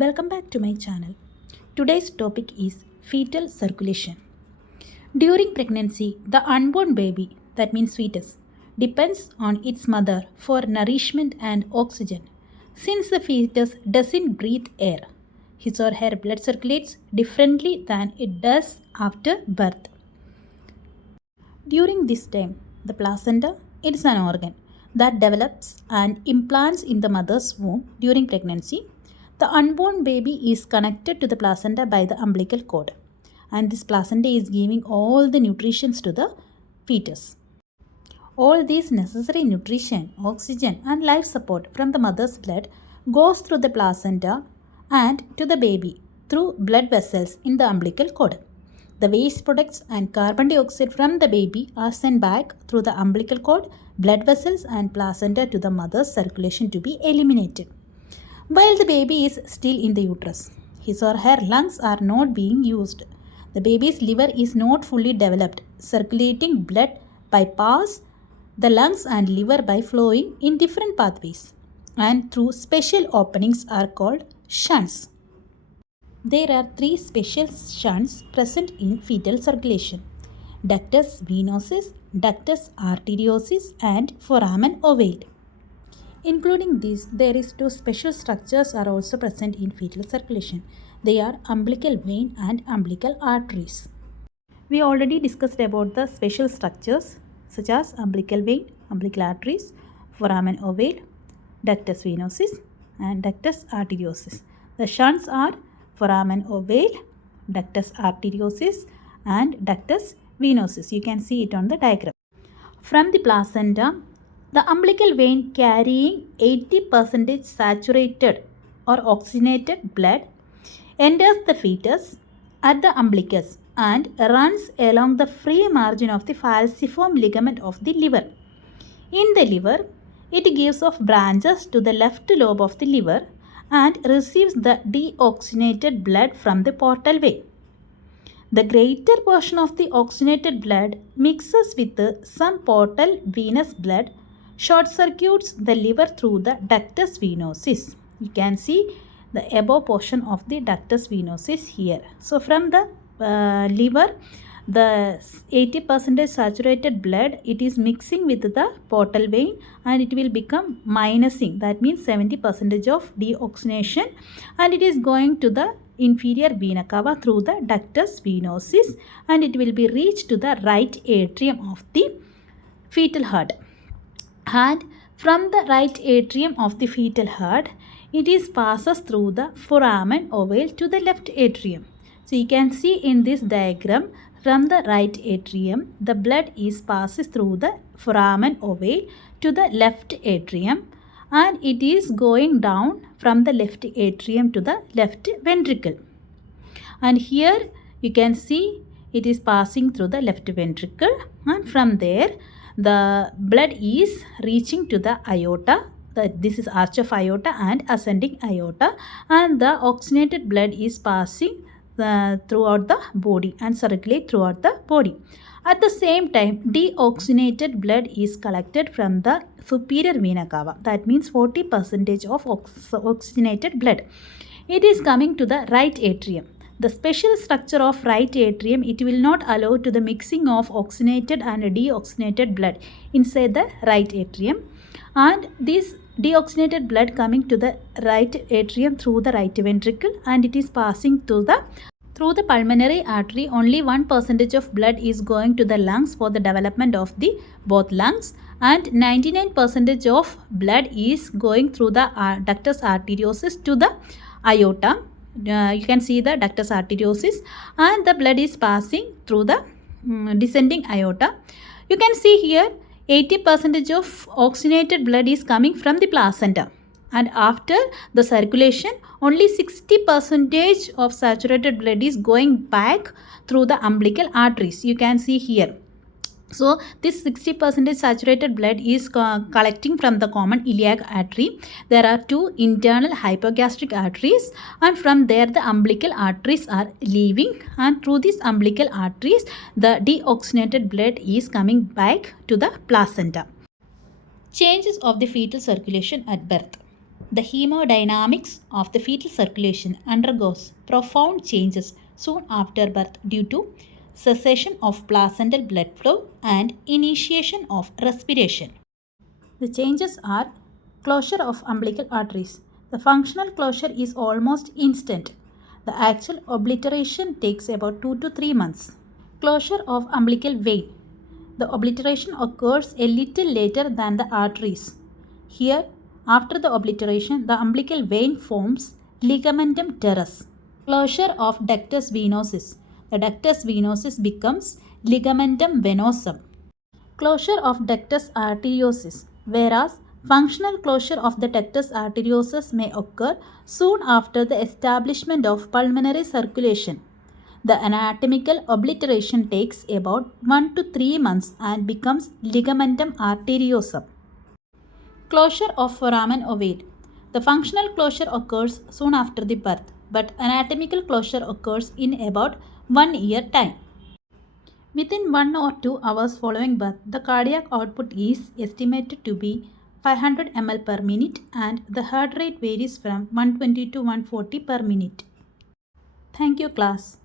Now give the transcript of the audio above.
Welcome back to my channel. Today's topic is fetal circulation. During pregnancy, the unborn baby, that means fetus, depends on its mother for nourishment and oxygen. Since the fetus doesn't breathe air, his or her blood circulates differently than it does after birth. During this time, the placenta is an organ that develops and implants in the mother's womb during pregnancy. The unborn baby is connected to the placenta by the umbilical cord, and this placenta is giving all the nutrition to the fetus. All these necessary nutrition, oxygen, and life support from the mother's blood goes through the placenta and to the baby through blood vessels in the umbilical cord. The waste products and carbon dioxide from the baby are sent back through the umbilical cord, blood vessels, and placenta to the mother's circulation to be eliminated. While the baby is still in the uterus, his or her lungs are not being used. The baby's liver is not fully developed. Circulating blood bypass the lungs and liver by flowing in different pathways and through special openings are called shunts. There are three special shunts present in fetal circulation: ductus venosus, ductus arteriosus, and foramen ovale. Including these, there is two special structures are also present in fetal circulation. They are umbilical vein and umbilical arteries. We already discussed about the special structures such as umbilical vein, umbilical arteries, foramen ovale, ductus venosus, and ductus arteriosus. The shunts are foramen ovale, ductus arteriosus, and ductus venosus. You can see it on the diagram. From the placenta, the umbilical vein carrying 80% saturated or oxygenated blood enters the fetus at the umbilicus and runs along the free margin of the falciform ligament of the liver. In the liver, it gives off branches to the left lobe of the liver and receives the deoxygenated blood from the portal vein. The greater portion of the oxygenated blood mixes with some portal venous blood, short circuits the liver through the ductus venosus. You can see the above portion of the ductus venosus here. So from the liver, the 80% saturated blood, it is mixing with the portal vein and it will become minusing. That means 70% of deoxygenation, and it is going to the inferior vena cava through the ductus venosus, and it will be reached to the right atrium of the fetal heart. And from the right atrium of the fetal heart, it is passes through the foramen ovale to the left atrium. So you can see in this diagram, from the right atrium, the blood is passes through the foramen ovale to the left atrium, and it is going down from the left atrium to the left ventricle. And here you can see it is passing through the left ventricle, and from there the blood is reaching to the aorta. This is arch of aorta and ascending aorta, and the oxygenated blood is passing throughout the body and circulate throughout the body. At the same time, deoxygenated blood is collected from the superior vena cava. That means 40% of oxygenated blood. It is coming to the right atrium. The special structure of right atrium, it will not allow to the mixing of oxygenated and deoxygenated blood inside the right atrium, and this deoxygenated blood coming to the right atrium through the right ventricle, and it is passing through the pulmonary artery. Only 1% of blood is going to the lungs for the development of the both lungs, and 99% of blood is going through the ductus arteriosus to the aorta. You can see the ductus arteriosus, and the blood is passing through the descending aorta. You can see here 80% of oxygenated blood is coming from the placenta, and after the circulation only 60% of saturated blood is going back through the umbilical arteries. You can see here. So this 60% saturated blood is collecting from the common iliac artery. There are two internal hypogastric arteries, and from there the umbilical arteries are leaving, and through these umbilical arteries the deoxygenated blood is coming back to the placenta. Changes of the fetal circulation at birth. The hemodynamics of the fetal circulation undergoes profound changes soon after birth due to cessation of placental blood flow and initiation of respiration. The changes are closure of umbilical arteries. The functional closure is almost instant. The actual obliteration takes about 2 to 3 months. Closure of umbilical vein. The obliteration occurs a little later than the arteries. Here, after the obliteration, the umbilical vein forms ligamentum teres. Closure of ductus venosus. The ductus venosus becomes ligamentum venosum. Closure of ductus arteriosus, whereas functional closure of the ductus arteriosus may occur soon after the establishment of pulmonary circulation. The anatomical obliteration takes about 1 to 3 months and becomes ligamentum arteriosum. Closure of foramen ovale. The functional closure occurs soon after the birth, but anatomical closure occurs in about 1 year time. Within 1 or 2 hours following birth, the cardiac output is estimated to be 500 ml per minute and the heart rate varies from 120 to 140 per minute. Thank you, class.